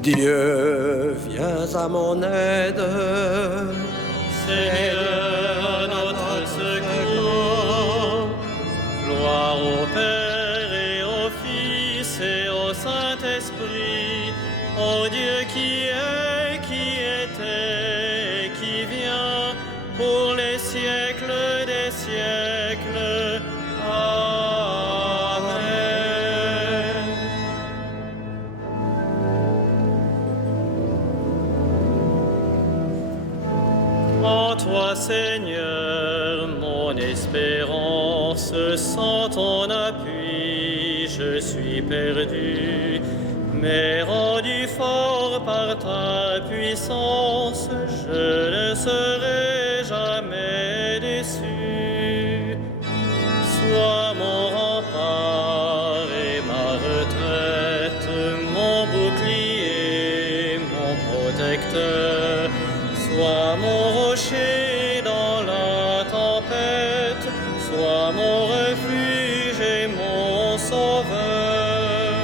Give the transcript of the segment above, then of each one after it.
Dieu, viens à mon aide. Seigneur, notre secours. Gloire au Père et au Fils et au Saint-Esprit, au Dieu qui est, qui était et qui vient, pour les siècles des siècles. Amen. En toi, Seigneur, mon espérance, sans ton appui, je suis perdu. Mais rendu fort par ta puissance, je ne serai jamais déçu. Sois mon rempart et ma retraite, mon bouclier, mon protecteur. Sois mon rocher dans la tempête, sois mon refuge et mon sauveur.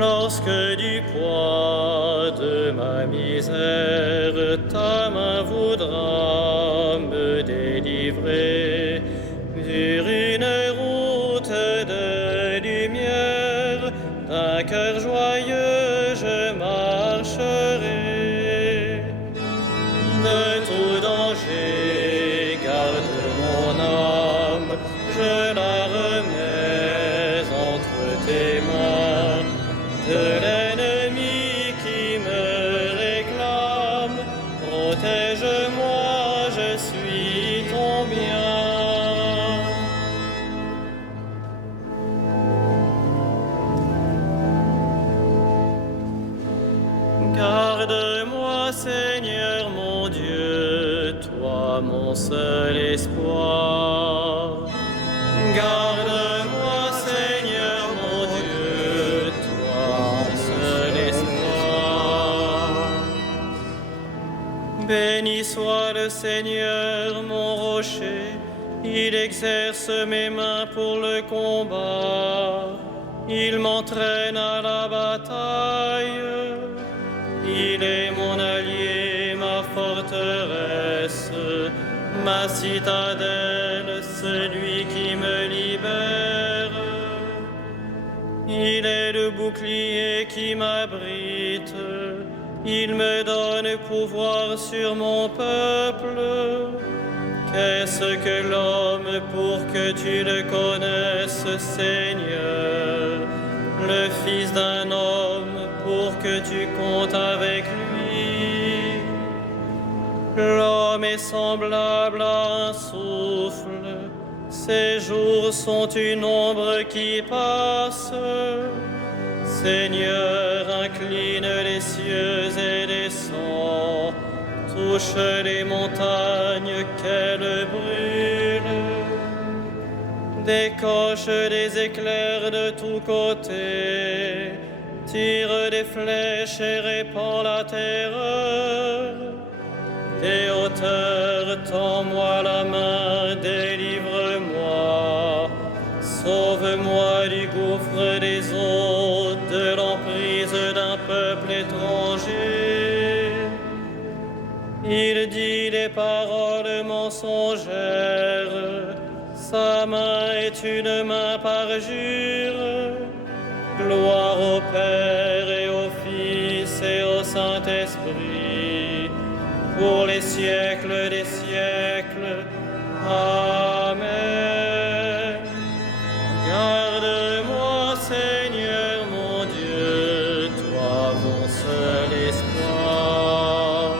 Lorsque du poids de ma misère, ta main voudra me délivrer sur une route de lumière, d'un cœur joyeux je marcherai. De tout danger, garde mon âme, je la remets entre tes mains. De l'ennemi qui me réclame, protège-moi, je suis ton bien. Garde-moi, Seigneur mon Dieu, toi mon seul espoir. Garde-moi, Seigneur mon Dieu, toi mon seul espoir. Béni soit le Seigneur mon rocher, il exerce mes mains pour le combat. Il m'entraîne à la bataille. Il est mon allié, ma forteresse, ma citadelle, celui qui me libère. Il est le bouclier qui m'abrite. Il me donne pouvoir sur mon peuple. Qu'est-ce que l'homme pour que tu le connaisses, Seigneur? Le fils d'un homme pour que tu comptes avec lui. L'homme est semblable à un souffle, ses jours sont une ombre qui passe. Seigneur, incline les cieux et descends, touche les montagnes qu'elles brûlent. Décoche des éclairs de tous côtés, tire des flèches et répand la terreur. Des hauteurs, tends-moi la main, délivre-moi. Sauve-moi du gouffre des eaux, de l'emprise d'un peuple étranger. Il dit des paroles mensongères, sa main est une main parjure. Gloire au Père et au Fils et au Saint-Esprit, pour les siècles des siècles. Amen. Garde-moi, Seigneur mon Dieu, toi mon seul espoir.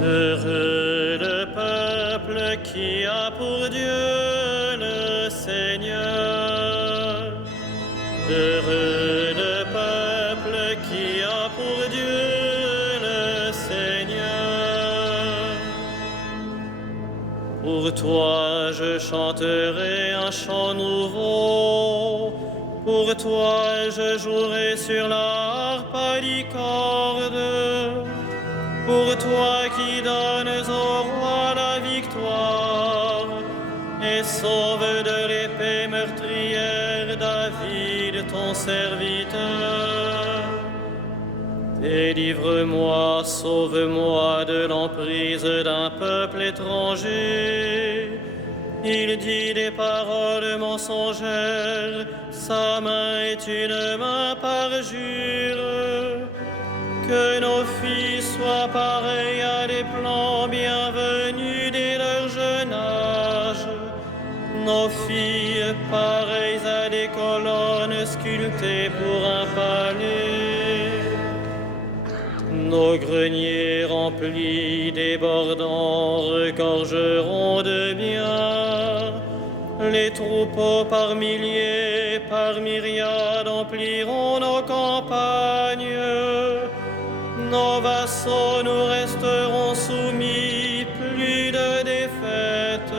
Heureux le peuple qui a pour Dieu le Seigneur. Heureux le peuple qui a pour Dieu le Seigneur. Pour toi je chanterai un chant nouveau. Pour toi je jouerai sur la harpe à licorde. Pour toi qui donnes au roi la victoire et sauve de l'épée meurtrière David ton serviteur. Délivre-moi, sauve-moi de l'emprise d'un peuple étranger. Il dit des paroles mensongères, sa main est une main parjure. Que nos filles soient pareilles à des plants bienvenus dès leur jeune âge. Nos filles pareilles à des colonnes sculptées pour un palais. Nos greniers remplis débordants regorgeront de biens. Les troupeaux par milliers, par myriades empliront nos campagnes. Nos vassaux nous resteront soumis, plus de défaites,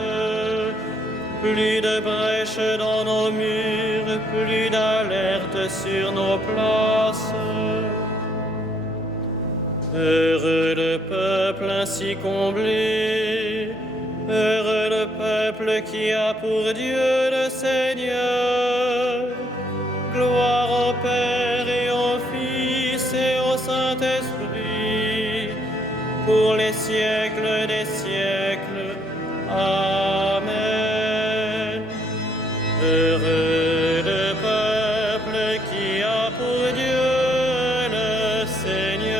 plus de brèches dans nos murs, plus d'alerte sur nos places. Heureux le peuple ainsi comblé, heureux le peuple qui a pour Dieu le Seigneur. Gloire au Père et au Fils et au Saint-Esprit, pour les siècles des siècles. Amen. Heureux le peuple qui a pour Dieu le Seigneur.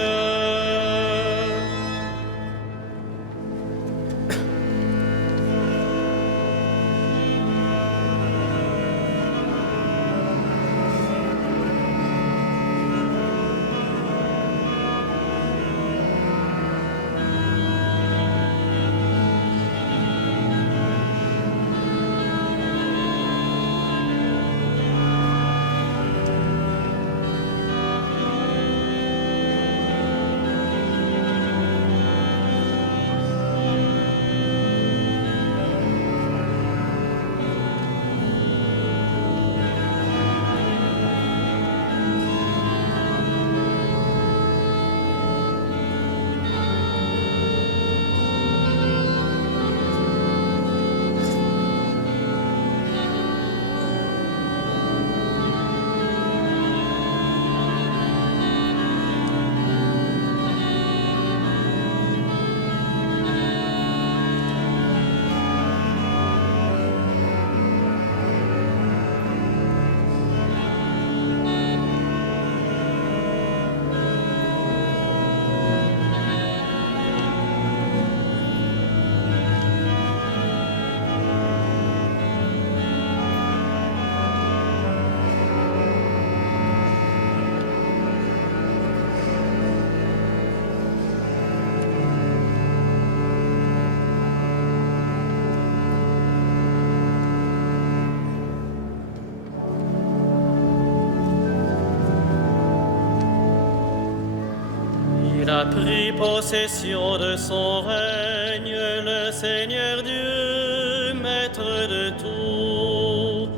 Il a pris possession de son règne, le Seigneur Dieu, maître de tout.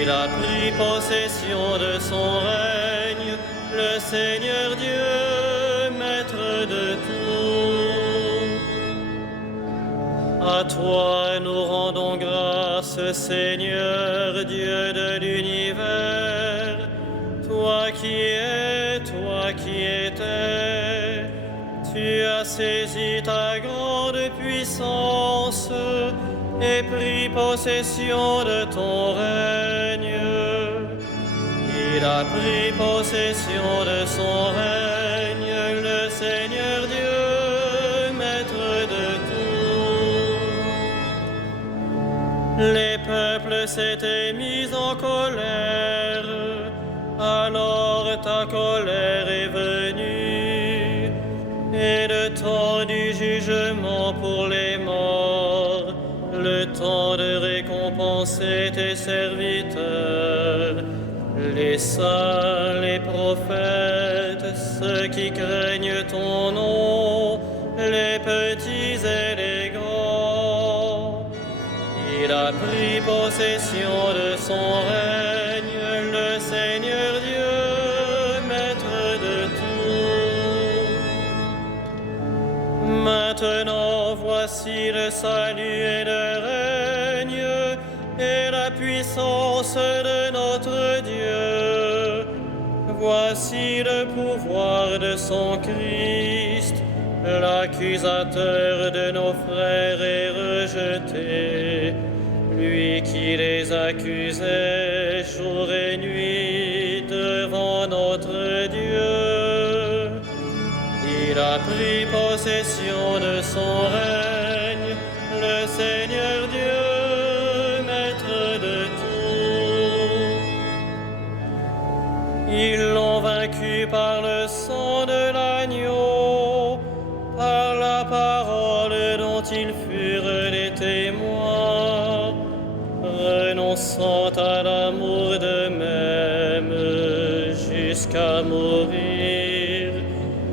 Il a pris possession de son règne, le Seigneur Dieu, maître de tout. À toi nous rendons grâce, Seigneur Dieu de l'univers, toi qui es, toi qui étais. Tu as saisi ta grande puissance et pris possession de ton règne. Il a pris possession de son règne, le Seigneur Dieu, maître de tout. Les peuples s'étaient mis en colère, alors ta colère est venue, et le temps du jugement pour les morts, le temps de récompenser tes serviteurs, les saints, les prophètes, ceux qui craignent ton nom, les petits et les grands. Il a pris possession de son règne, le Seigneur Dieu, maître de tout. Maintenant, voici le salut et le règne et la puissance de notre Dieu. Voici le pouvoir de son Christ. L'accusateur de nos frères est rejeté, lui qui les accusait jour et nuit devant notre Dieu. Il a pris possession de son règne, le Seigneur Dieu, maître de tout. Ils l'ont vaincu par le sang de l'agneau, par la parole dont ils furent les témoins, renonçant à l'amour d'eux-mêmes jusqu'à mourir.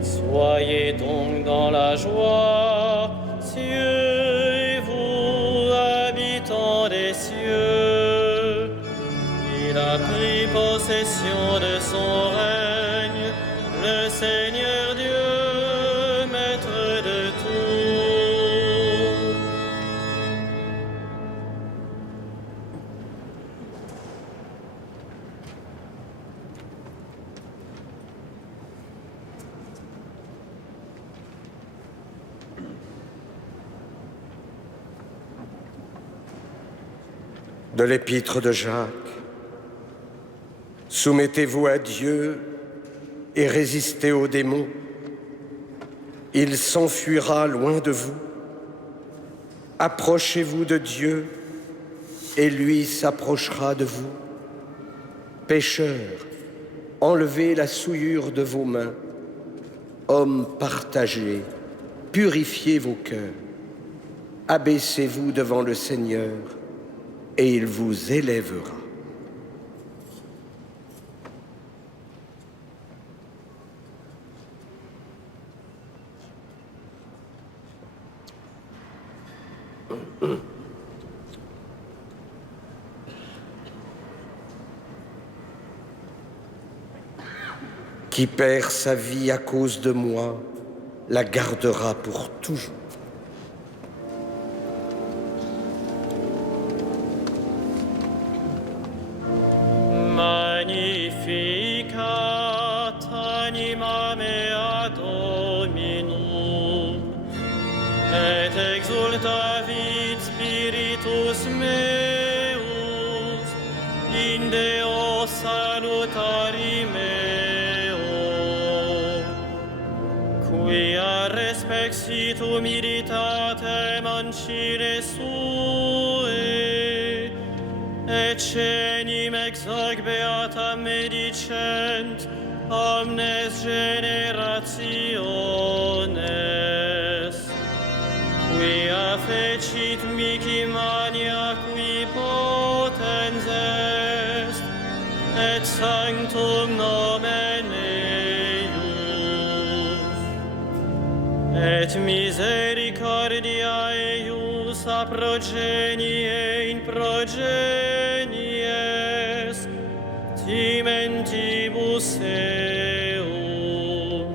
Soyez donc dans la joie, cieux et vous, habitants des cieux. Il a pris possession de son règne, le Seigneur Dieu, maître de tout. De l'épître de Jacques. Soumettez-vous à Dieu et résistez aux démons. Il s'enfuira loin de vous. Approchez-vous de Dieu et lui s'approchera de vous. Pécheurs, enlevez la souillure de vos mains. Hommes partagés, purifiez vos cœurs. Abaissez-vous devant le Seigneur et il vous élèvera. Qui perd sa vie à cause de moi, la gardera pour toujours. Magnificat anima mea Dominum, et exultavit spiritus meus, in Deo salutari meo, quia respexit humilitatem ancile sue, et cenim ex hoc beatam medicent omnes generationes, quia fecit mihi mania qui potens est, et sanctum nomen eius, et misericordia eius a progenie in progenies, timentibus eum,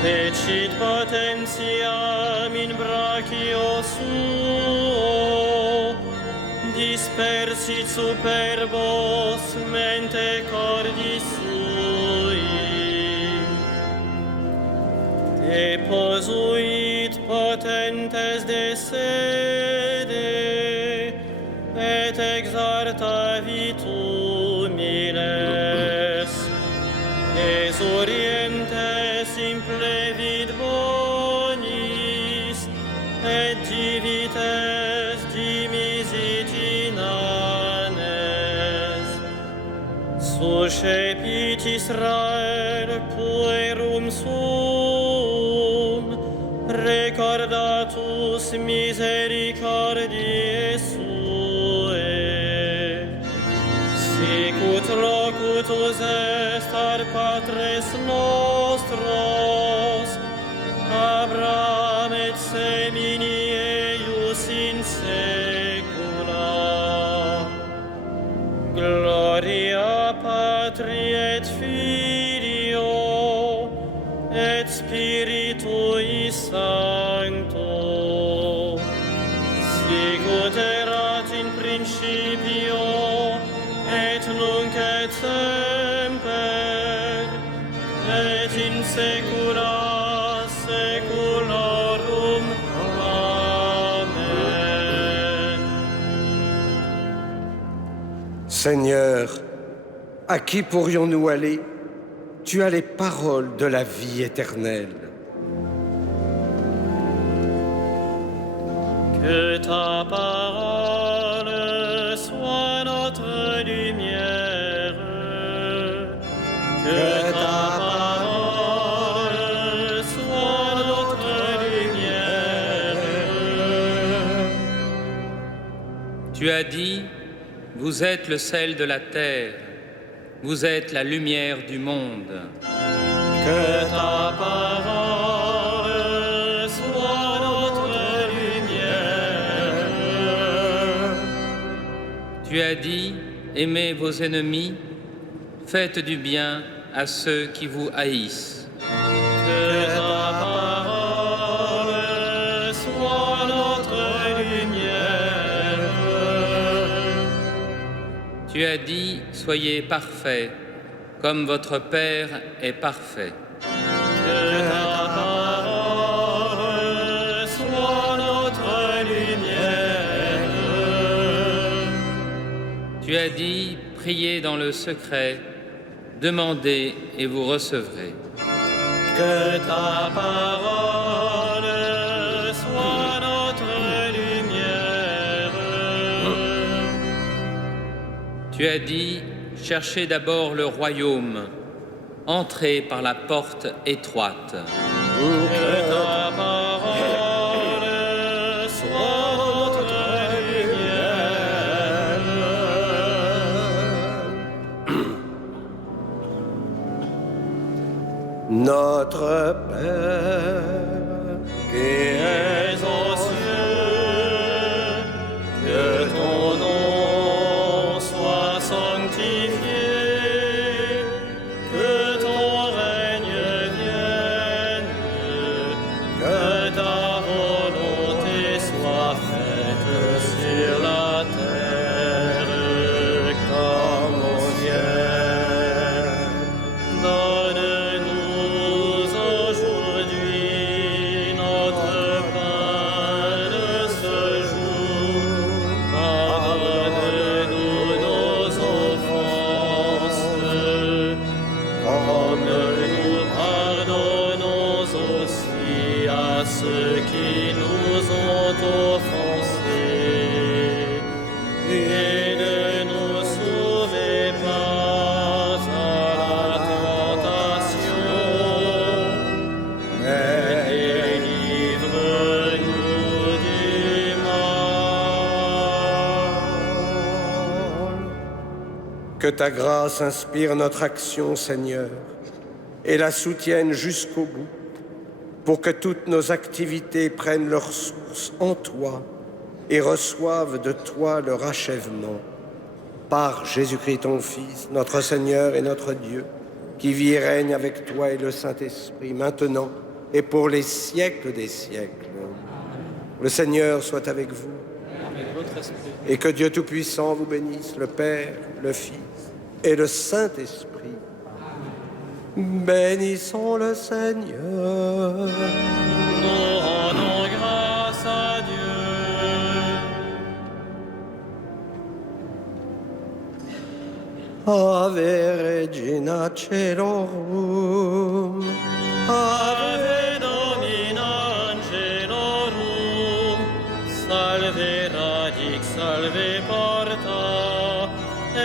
fecit potentiam in brachio suo, dispersit superbos mente cordis sui, deposuit potentes de sede, et exartavit humiles, exorientes implevit bonis, et divites dimisit inanes. Suscepit Israel puerum suum, beatus misericordiae suae, sic ut locutus est ad patres nostros, Abraham et semini eius in saecula. Gloria Patri et Filio et Spiritui Sancto, sic ut erat in principio et nunc et semper et in saecula saeculorum. Amen. Seigneur, à qui pourrions-nous aller? Tu as les paroles de la vie éternelle. Que ta parole soit notre lumière. Que ta parole soit notre lumière. Tu as dit, vous êtes le sel de la terre, vous êtes la lumière du monde. Que ta parole soit notre lumière. Tu as dit, aimez vos ennemis, faites du bien à ceux qui vous haïssent. Que ta parole soit notre lumière. Tu as dit, soyez parfaits, comme votre Père est parfait. Que ta parole soit notre lumière. Tu as dit, priez dans le secret, demandez et vous recevrez. Que ta parole soit notre lumière. Tu as dit, cherchez d'abord le royaume, entrez par la porte étroite. Que ta parole soit notre lumière. Notre Père, qui Es aux cieux, que ton nom soit sanctifié, que ton règne vienne, que ta volonté soit faite sur la terre comme au ciel. Donne-nous aujourd'hui notre pain de ce jour. Pardonne-nous nos offenses, comme nous pardonnons aussi à ceux qui nous ont offensés. Et ne nous sauvez pas à la tentation, mais délivre-nous du mal. Que ta grâce inspire notre action, Seigneur, et la soutienne jusqu'au bout, pour que toutes nos activités prennent leur source en toi et reçoivent de toi leur achèvement. Par Jésus-Christ, ton Fils, notre Seigneur et notre Dieu, qui vit et règne avec toi et le Saint-Esprit, maintenant et pour les siècles des siècles. Le Seigneur soit avec vous. Et que Dieu Tout-Puissant vous bénisse, le Père, le Fils et le Saint-Esprit. Bénissons le Seigneur. Nous rendons grâce à Dieu. Ave Regina Caelorum. Ave Domina Angelorum, salve radix, salve porta,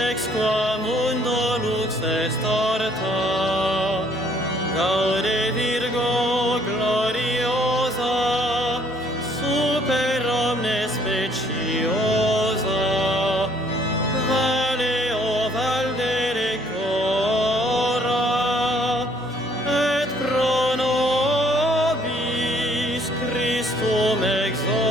ex qua mundo lux est orta. Gaude Virgo gloriosa, Christum exaudi.